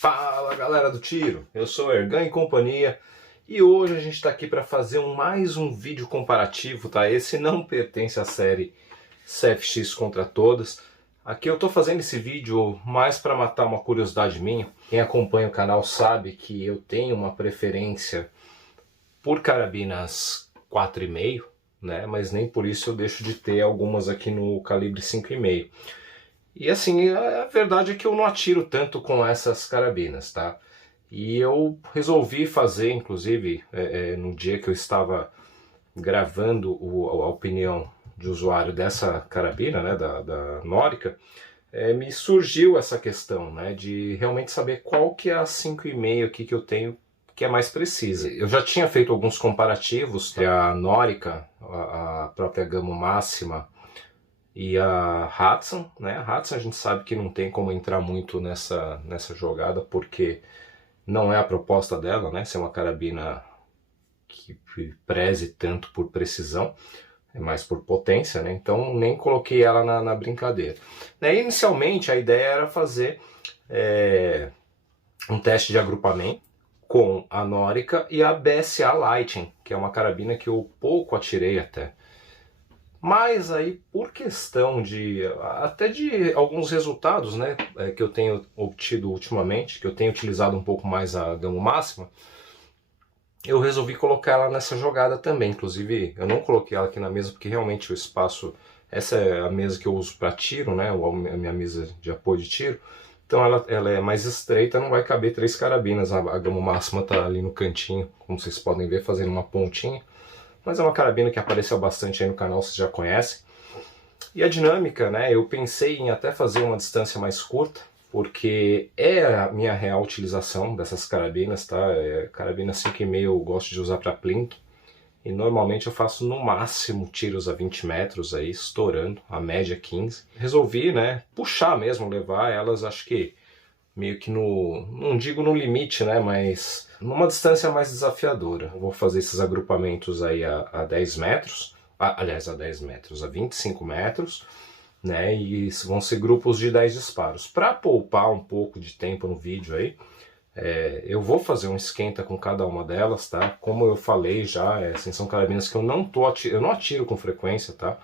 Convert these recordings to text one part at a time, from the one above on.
Fala galera do tiro, eu sou Ergan e companhia e hoje a gente está aqui para fazer mais um vídeo comparativo, tá? Esse não pertence à série CFX contra todas. Aqui eu estou fazendo esse vídeo mais para matar uma curiosidade minha. Quem acompanha o canal sabe que eu tenho uma preferência por carabinas 4,5, né? Mas nem por isso eu deixo de ter algumas aqui no calibre 5,5. E assim, a verdade é que eu não atiro tanto com essas carabinas, tá? E eu resolvi fazer, inclusive, no dia que eu estava gravando a opinião de usuário dessa carabina, né, da Norica, me surgiu essa questão, né, de realmente saber qual que é a 5,5 aqui que eu tenho que é mais precisa. Eu já tinha feito alguns comparativos entre a Norica, a própria Gamo Máxima, e a Hatsan, né? A Hatsan a gente sabe que não tem como entrar muito nessa jogada, porque não é a proposta dela, né? Ser uma carabina que preze tanto por precisão, é mais por potência, né? Então nem coloquei ela na brincadeira. Inicialmente a ideia era fazer um teste de agrupamento com a Norica e a BSA Lighting, que é uma carabina que eu pouco atirei até. Mas aí, por questão até de alguns resultados, né, que eu tenho obtido ultimamente, que eu tenho utilizado um pouco mais a Gamo Máxima, eu resolvi colocar ela nessa jogada também. Inclusive, eu não coloquei ela aqui na mesa porque realmente o espaço, essa é a mesa que eu uso para tiro, né, a minha mesa de apoio de tiro, então ela é mais estreita, não vai caber 3 carabinas, a Gamo Máxima está ali no cantinho, como vocês podem ver, fazendo uma pontinha. Mas é uma carabina que apareceu bastante aí no canal, vocês já conhecem. E a dinâmica, né, eu pensei em até fazer uma distância mais curta, porque é a minha real utilização dessas carabinas, tá? Carabina 5,5 eu gosto de usar para plinto, e normalmente eu faço no máximo tiros a 20 metros aí, estourando, a média 15. Resolvi, né, puxar mesmo, levar elas, acho que meio que não digo no limite, né, mas numa distância mais desafiadora. Eu vou fazer esses agrupamentos aí a 10 metros, aliás, a 10 metros, a 25 metros, né, e vão ser grupos de 10 disparos. Para poupar um pouco de tempo no vídeo aí, eu vou fazer um esquenta com cada uma delas, tá? Como eu falei já, assim, são carabinas que eu não atiro com frequência, tá?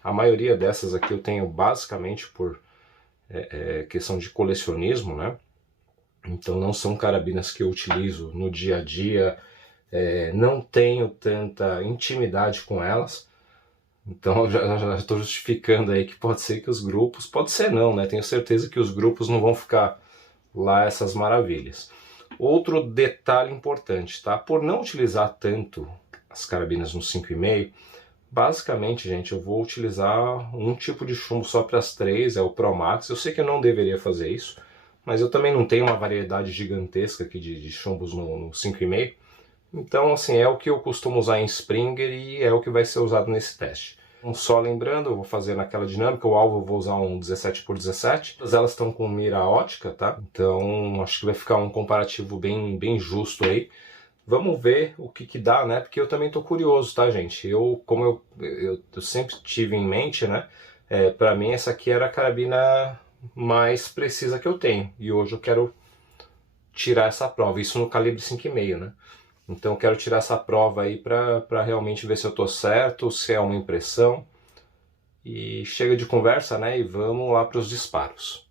A maioria dessas aqui eu tenho basicamente por questão de colecionismo, né? Então não são carabinas que eu utilizo no dia a dia, não tenho tanta intimidade com elas, então eu já estou justificando aí que pode ser que os grupos, pode ser não, né? Tenho certeza que os grupos não vão ficar lá essas maravilhas. Outro detalhe importante, tá? Por não utilizar tanto as carabinas no 5,5, basicamente, gente, eu vou utilizar um tipo de chumbo só para as 3, é o Pro Max. Eu sei que eu não deveria fazer isso, mas eu também não tenho uma variedade gigantesca aqui de chumbos no 5,5. Então, assim, é o que eu costumo usar em Springer e é o que vai ser usado nesse teste. Só lembrando, eu vou fazer naquela dinâmica, o alvo eu vou usar um 17x17. Todas elas estão com mira ótica, tá? Então, acho que vai ficar um comparativo bem justo aí. Vamos ver o que dá, né? Porque eu também tô curioso, tá, gente? Como eu sempre tive em mente, né? Pra mim essa aqui era a carabina mais precisa que eu tenho. E hoje eu quero tirar essa prova. Isso no calibre 5,5, né? Então eu quero tirar essa prova aí pra realmente ver se eu tô certo, se é uma impressão. E chega de conversa, né? E vamos lá para os disparos.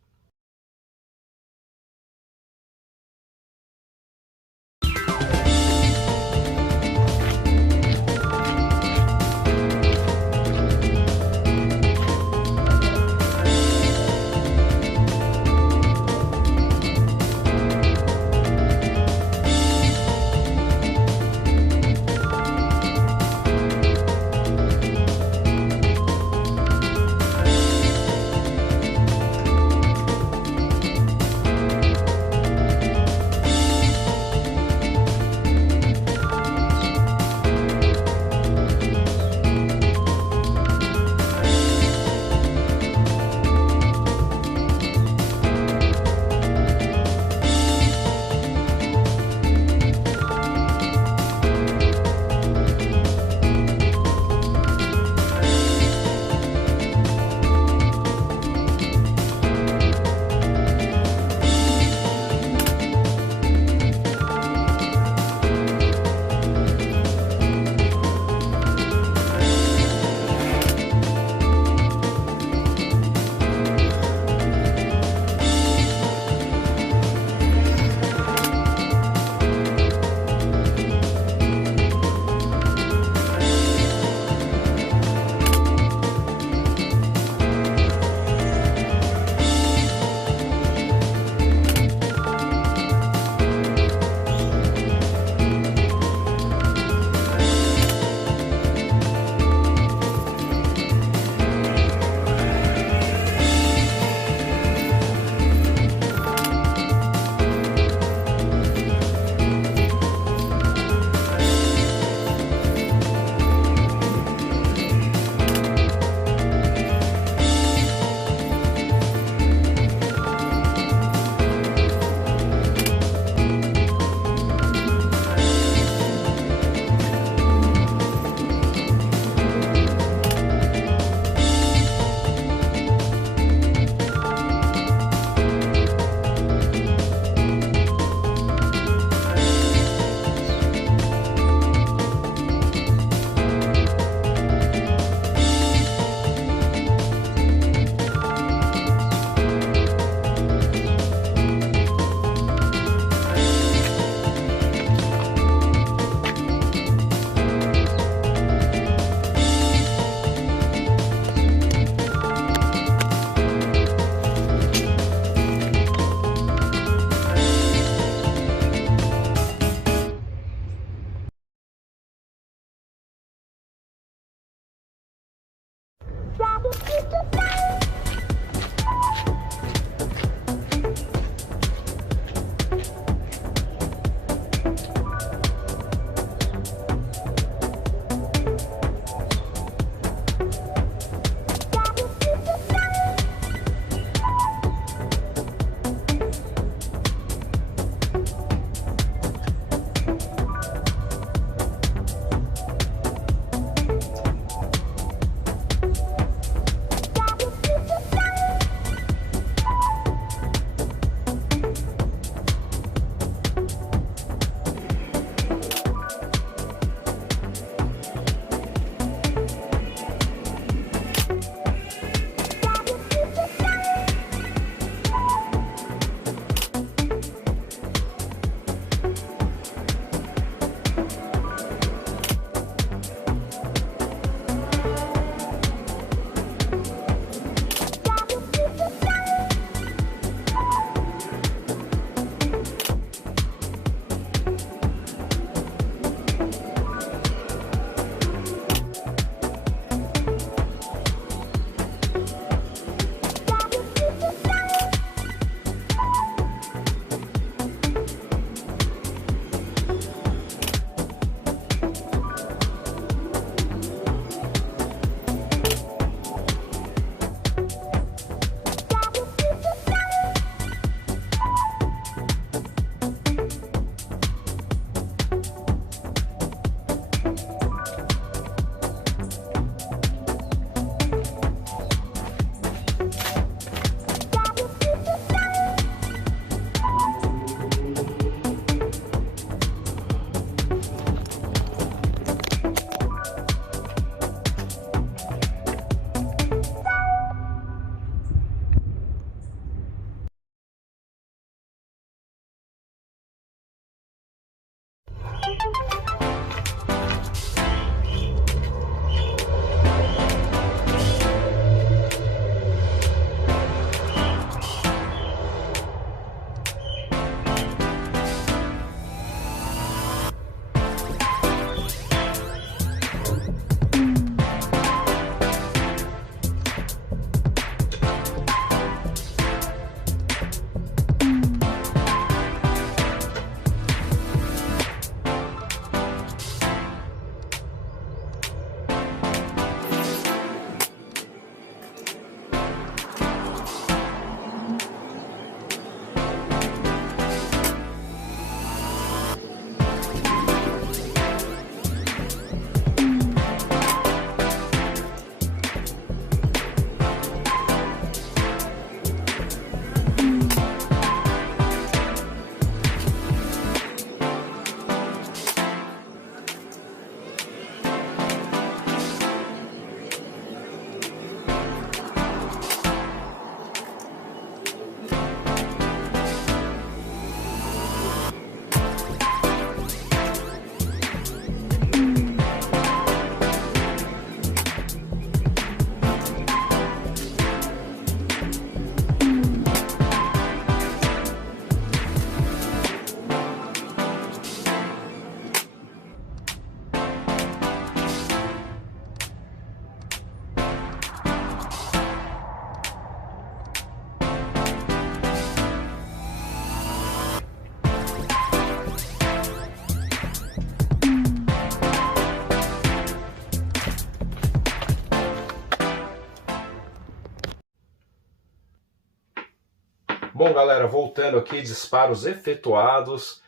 Bom, galera, voltando aqui, disparos efetuados.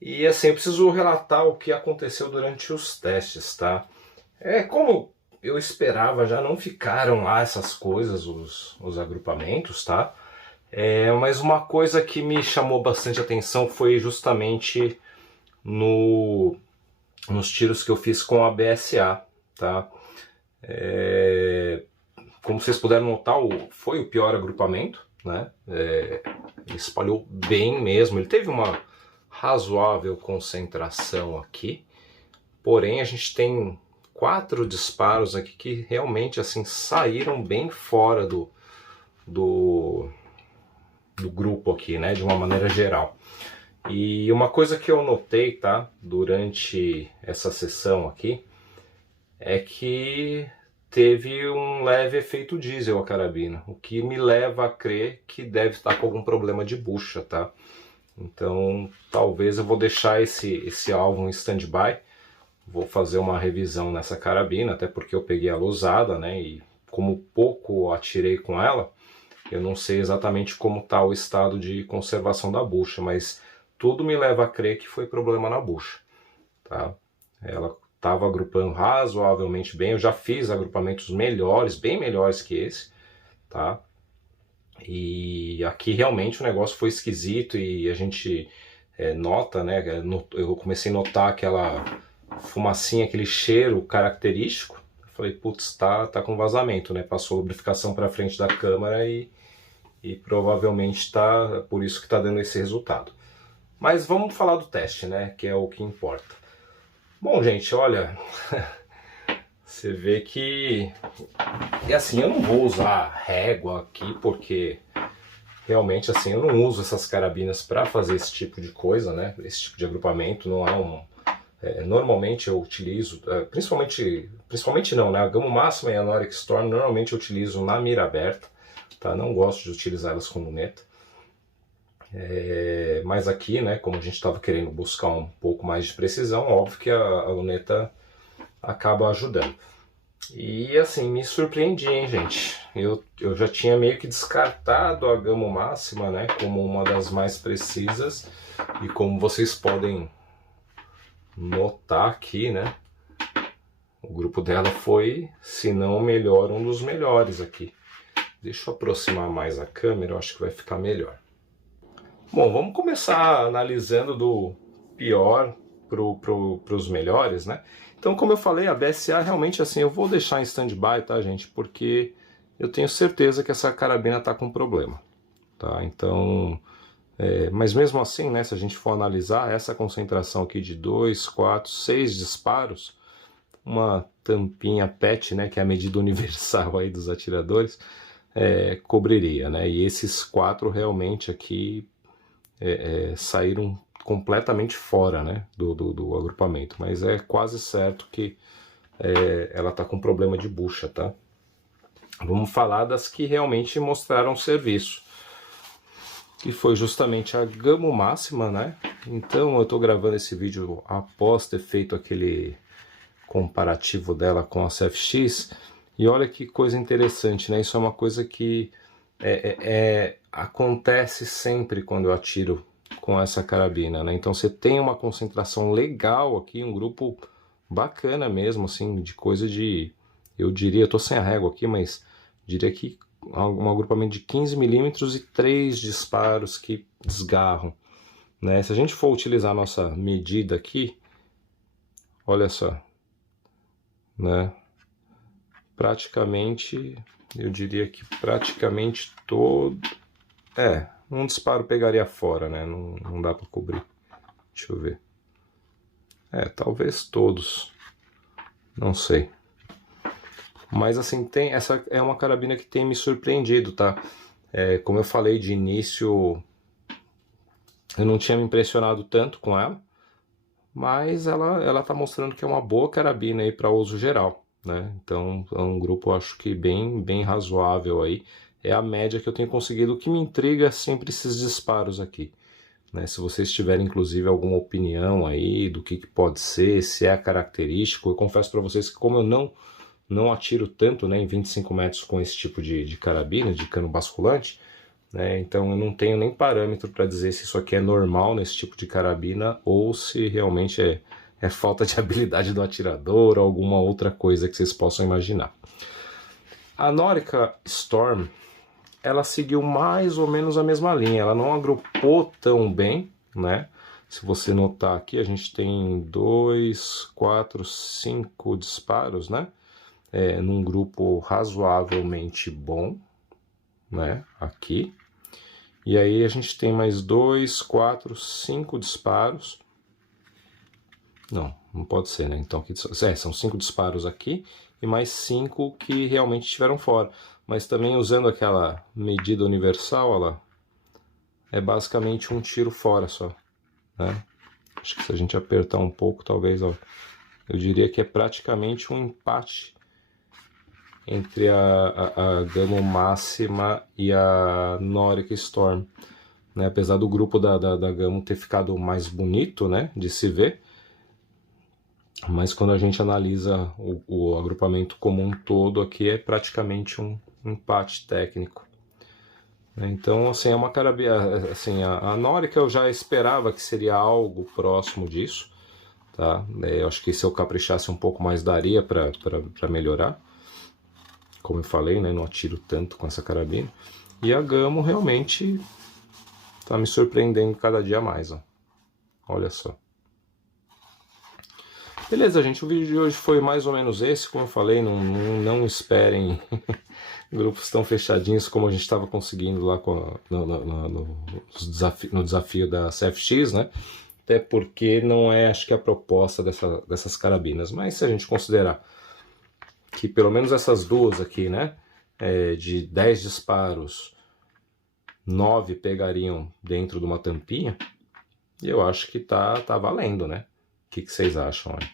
E assim, eu preciso relatar o que aconteceu durante os testes, tá? Como eu esperava, já não ficaram lá essas coisas, os agrupamentos, tá? Mas uma coisa que me chamou bastante atenção foi justamente nos tiros que eu fiz com a BSA, tá? Como vocês puderam notar, foi o pior agrupamento, né? Ele espalhou bem mesmo, ele teve uma razoável concentração aqui, porém a gente tem 4 disparos aqui que realmente assim saíram bem fora do grupo aqui, né, de uma maneira geral. E uma coisa que eu notei, tá, durante essa sessão aqui, é que teve um leve efeito diesel a carabina, o que me leva a crer que deve estar com algum problema de bucha, tá? Então talvez eu vou deixar esse alvo em stand-by, vou fazer uma revisão nessa carabina, até porque eu peguei ela usada, né? E como pouco atirei com ela, eu não sei exatamente como está o estado de conservação da bucha, mas tudo me leva a crer que foi problema na bucha, tá? Ela estava agrupando razoavelmente bem, eu já fiz agrupamentos melhores, bem melhores que esse, tá? E aqui realmente o negócio foi esquisito e a gente nota, né? Eu comecei a notar aquela fumacinha, aquele cheiro característico. Eu falei, putz, tá com vazamento, né? Passou lubrificação para frente da câmara e provavelmente tá por isso que tá dando esse resultado. Mas vamos falar do teste, né? Que é o que importa. Bom, gente, olha, você vê que... E assim, eu não vou usar régua aqui porque realmente assim eu não uso essas carabinas para fazer esse tipo de coisa, né? Esse tipo de agrupamento não é um... normalmente eu utilizo, principalmente não, né? A Gamo Máxima e a Nordic Storm normalmente eu utilizo na mira aberta, tá? Não gosto de utilizá-las com luneta. Mas aqui, né, como a gente estava querendo buscar um pouco mais de precisão, óbvio que a luneta acaba ajudando. E assim, me surpreendi, hein, gente. Eu já tinha meio que descartado a Gamo Máxima, né, como uma das mais precisas. E como vocês podem notar aqui, né, o grupo dela foi, se não o melhor, um dos melhores aqui. Deixa eu aproximar mais a câmera, eu acho que vai ficar melhor. Bom, vamos começar analisando do pior para os melhores, né? Então, como eu falei, a BSA realmente assim, eu vou deixar em stand-by, tá, gente? Porque eu tenho certeza que essa carabina tá com problema, tá? Então, mas mesmo assim, né, se a gente for analisar essa concentração aqui de 2, 4, 6 disparos, uma tampinha PET, né, que é a medida universal aí dos atiradores, cobriria, né? E esses 4 realmente aqui saíram completamente fora, né, do agrupamento, mas é quase certo que ela está com problema de bucha, tá? Vamos falar das que realmente mostraram serviço, que foi justamente a Gamo Máxima, né? Então eu estou gravando esse vídeo após ter feito aquele comparativo dela com a CFX, e olha que coisa interessante, né? Isso é uma coisa que acontece sempre quando eu atiro com essa carabina, né? Então você tem uma concentração legal aqui, um grupo bacana mesmo, assim, de coisa de... Eu diria, eu tô sem a régua aqui, mas diria que um agrupamento de 15 milímetros e 3 disparos que desgarram, né? Se a gente for utilizar a nossa medida aqui, olha só, né? Praticamente, eu diria que praticamente todo... um disparo pegaria fora, né? Não dá para cobrir. Deixa eu ver. Talvez todos. Não sei. Mas assim, essa é uma carabina que tem me surpreendido, tá? Como eu falei de início, eu não tinha me impressionado tanto com ela, mas ela tá mostrando que é uma boa carabina aí para uso geral, né? Então é um grupo, eu acho que bem razoável aí. É a média que eu tenho conseguido. O que me intriga é sempre esses disparos aqui, né? Se vocês tiverem inclusive alguma opinião aí do que pode ser, se é característico, eu confesso para vocês que como eu não atiro tanto, né, em 25 metros com esse tipo de carabina, de cano basculante, né, então eu não tenho nem parâmetro para dizer se isso aqui é normal nesse tipo de carabina ou se realmente é falta de habilidade do atirador ou alguma outra coisa que vocês possam imaginar. A Nordic Storm, ela seguiu mais ou menos a mesma linha, ela não agrupou tão bem, né? Se você notar aqui, a gente tem 2, 4, 5 disparos, né? Num grupo razoavelmente bom, né? Aqui. E aí a gente tem mais 2, 4, 5 disparos. Não pode ser, né? Então aqui, são 5 disparos aqui e mais 5 que realmente estiveram fora. Mas também usando aquela medida universal, olha lá, é basicamente um tiro fora só, né? Acho que se a gente apertar um pouco, talvez, ó, eu diria que é praticamente um empate entre a Gamo Máxima e a Nordic Storm, né? Apesar do grupo da Gamo ter ficado mais bonito, né, de se ver, mas quando a gente analisa o agrupamento como um todo aqui, é praticamente um empate técnico. Então, assim, é uma carabina, assim, a Nordic eu já esperava que seria algo próximo disso, tá? Eu acho que se eu caprichasse um pouco mais daria para melhorar. Como eu falei, né, não atiro tanto com essa carabina. E a Gamo realmente tá me surpreendendo cada dia mais, ó. Olha só. Beleza, gente, o vídeo de hoje foi mais ou menos esse. Como eu falei, não esperem grupos tão fechadinhos como a gente estava conseguindo lá no desafio da CFX, né? Até porque não é, acho que, a proposta dessas carabinas. Mas se a gente considerar que pelo menos essas duas aqui, né, de 10 disparos, 9 pegariam dentro de uma tampinha, eu acho que tá valendo, né? O que vocês acham aí?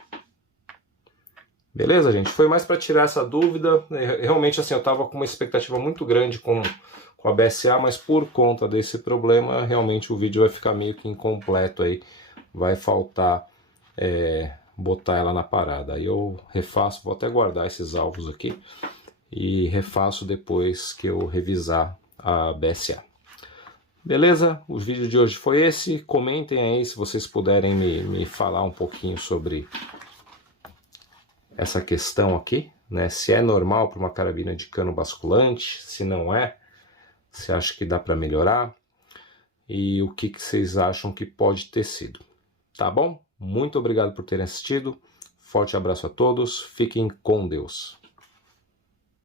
Beleza, gente? Foi mais para tirar essa dúvida. Realmente, assim, eu tava com uma expectativa muito grande com a BSA, mas por conta desse problema, realmente o vídeo vai ficar meio que incompleto aí. Vai faltar botar ela na parada. Aí eu refaço, vou até guardar esses alvos aqui e refaço depois que eu revisar a BSA. Beleza? O vídeo de hoje foi esse. Comentem aí se vocês puderem me falar um pouquinho sobre essa questão aqui, né? Se é normal para uma carabina de cano basculante, se não é, se acha que dá para melhorar e o que vocês acham que pode ter sido. Tá bom? Muito obrigado por terem assistido. Forte abraço a todos. Fiquem com Deus.